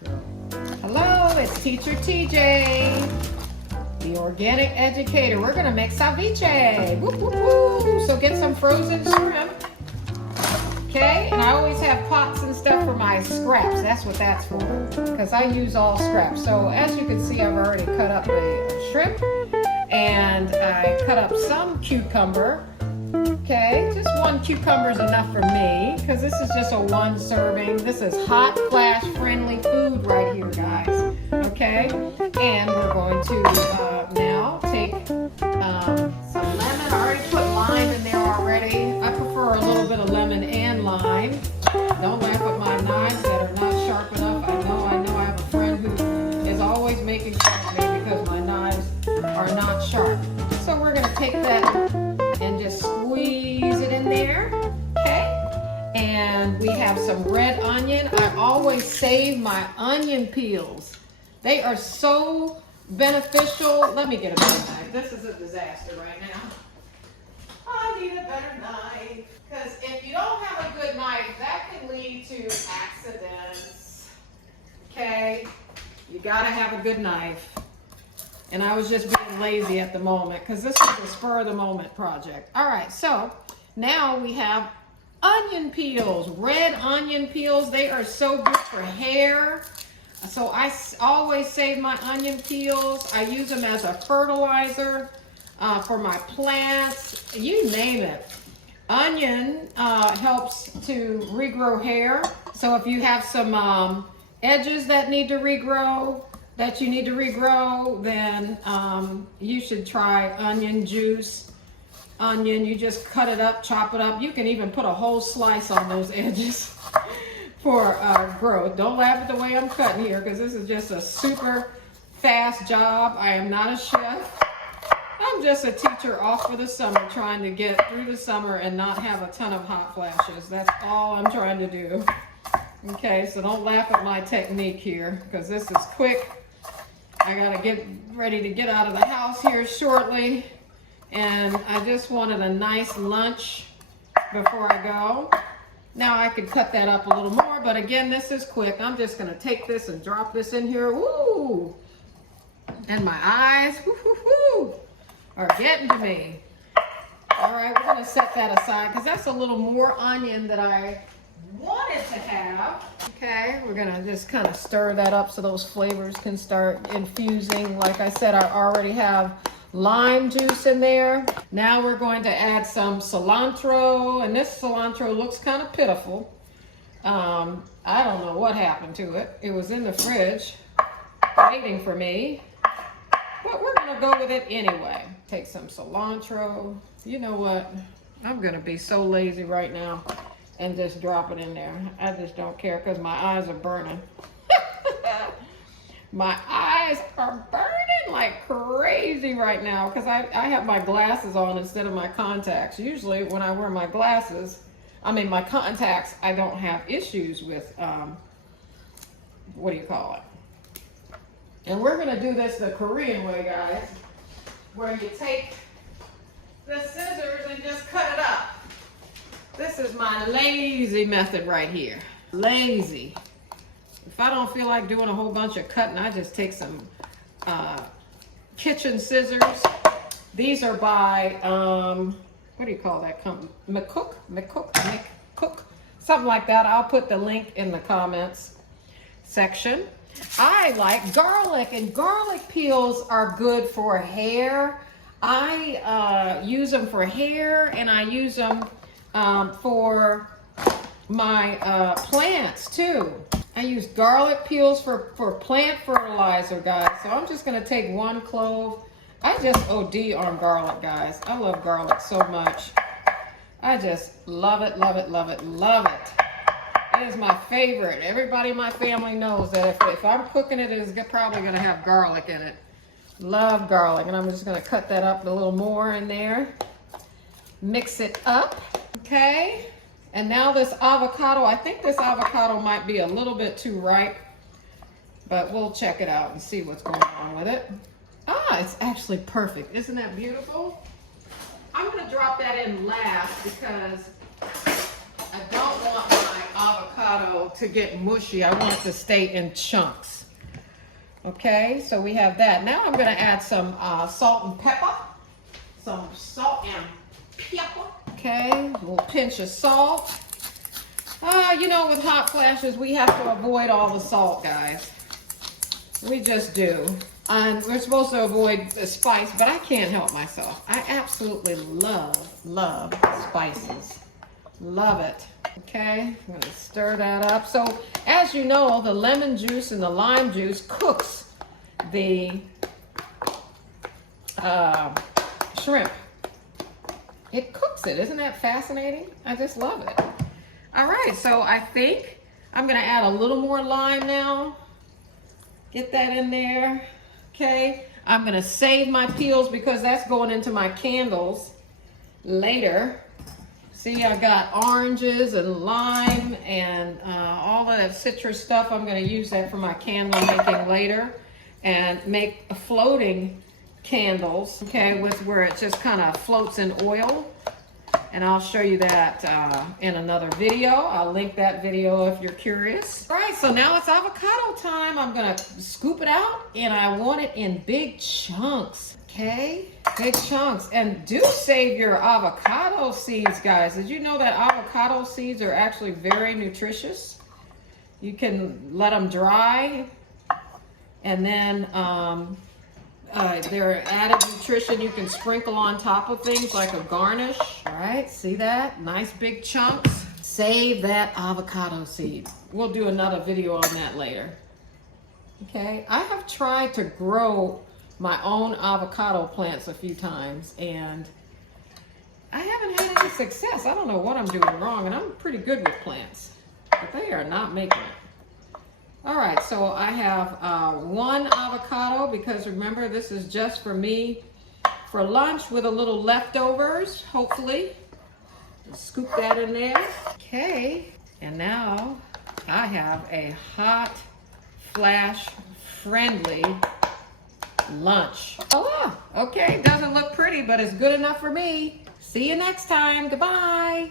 intro. Hello, it's Teacher TJ, the organic educator. We're gonna make ceviche. Woo, woo, woo. So get some frozen shrimp. Okay, and I always have pots and stuff for my scraps. That's what that's for, because I use all scraps. So as you can see, I've already cut up a shrimp, and I cut up some cucumber. Okay, just one cucumber is enough for me, because this is just a one serving. This is hot flash friendly food right here, guys. Okay, and we're going to now take some lemon. I already put lime in there already. I prefer a little bit of lemon and lime. Don't laugh at my knives that are not sharp enough. I know I have a friend who is always making fun of me because my knives are not sharp. So we're going to take that and just squeeze it in there, okay? And we have some red onion. I always save my onion peels. They are so beneficial. Let me get a better knife. This is a disaster right now. I need a better knife, because if you don't have a good knife, that can lead to accidents, okay? You gotta have a good knife. And I was just being lazy at the moment, because this is a spur of the moment project. All right, so now we have onion peels, red onion peels. They are so good for hair. So I always save my onion peels. I use them as a fertilizer for my plants, you name it. Onion helps to regrow hair. So if you have some edges that need to regrow, then you should try onion juice. Onion, you just cut it up, chop it up. You can even put a whole slice on those edges for growth. Don't laugh at the way I'm cutting here, because this is just a super fast job. I am not a chef. I'm just a teacher off for the summer, trying to get through the summer and not have a ton of hot flashes. That's all I'm trying to do. Okay, so don't laugh at my technique here, because this is quick. I gotta get ready to get out of the house here shortly, and I just wanted a nice lunch before I go. Now I could cut that up a little more, but again, this is quick. I'm just gonna take this and drop this in here. Woo! And my eyes, woo, are getting to me. All right, we're gonna set that aside, because that's a little more onion that I wanted to have. Okay, we're gonna just kind of stir that up so those flavors can start infusing. Like I said, I already have lime juice in there. Now we're going to add some cilantro, and this cilantro looks kind of pitiful. I don't know what happened to it. It was in the fridge waiting for me, but we're gonna go with it anyway. Take some cilantro. You know what? I'm gonna be so lazy right now and just drop it in there. I just don't care, because my eyes are burning. My eyes are burning like crazy right now, because I have my glasses on instead of my contacts. Usually when I wear my my contacts, I don't have issues with, what do you call it? And we're gonna do this the Korean way, guys, where you take the scissors and just cut it up. This is my lazy method right here. Lazy. If I don't feel like doing a whole bunch of cutting, I just take some kitchen scissors. These are by, what do you call that company? McCook, something like that. I'll put the link in the comments section. I like garlic, and garlic peels are good for hair. I use them for hair, and I use them for my plants too. I use garlic peels for plant fertilizer, guys. So I'm just gonna take one clove. I just OD on garlic, guys. I love garlic so much. I just love it, love it, love it, love it. It is my favorite. Everybody in my family knows that if I'm cooking it, it's probably gonna have garlic in it. Love garlic. And I'm just gonna cut that up a little more in there. Mix it up. Okay, and now this avocado, I think this avocado might be a little bit too ripe, but we'll check it out and see what's going on with it. Ah, it's actually perfect. Isn't that beautiful? I'm gonna drop that in last, because I don't want my avocado avocado to get mushy. I want it to stay in chunks. Okay, so we have that. Now I'm gonna add some salt and pepper. Some salt and pepper. Okay, a little pinch of salt. You know, with hot flashes, we have to avoid all the salt, guys. We just do. And we're supposed to avoid the spice, but I can't help myself. I absolutely love spices. Love it. Okay, I'm gonna stir that up. So, as you know, the lemon juice and the lime juice cooks the shrimp. It cooks it. Isn't that fascinating? I just love it. All right, so I think I'm gonna add a little more lime now. Get that in there. Okay, I'm gonna save my peels because that's going into my candles later. See, I got oranges and lime and all of that citrus stuff. I'm gonna use that for my candle making later and make floating candles, okay, with where it just kind of floats in oil. And I'll show you that in another video. I'll link that video if you're curious. All right, so now it's avocado time. I'm gonna scoop it out and I want it in big chunks, okay? Big chunks. And do save your avocado seeds, guys. Did you know that avocado seeds are actually very nutritious? You can let them dry and then they're added nutrition you can sprinkle on top of things like a garnish. All right, see that? Nice big chunks. Save that avocado seed. We'll do another video on that later. Okay, I have tried to grow my own avocado plants a few times and I haven't had any success. I don't know what I'm doing wrong, and I'm pretty good with plants, but they are not making it. All right, so I have one avocado because remember, this is just for me for lunch with a little leftovers, hopefully. Scoop that in there. Okay, and now I have a hot, flash-friendly lunch. Oh, okay, doesn't look pretty, but it's good enough for me. See you next time. Goodbye.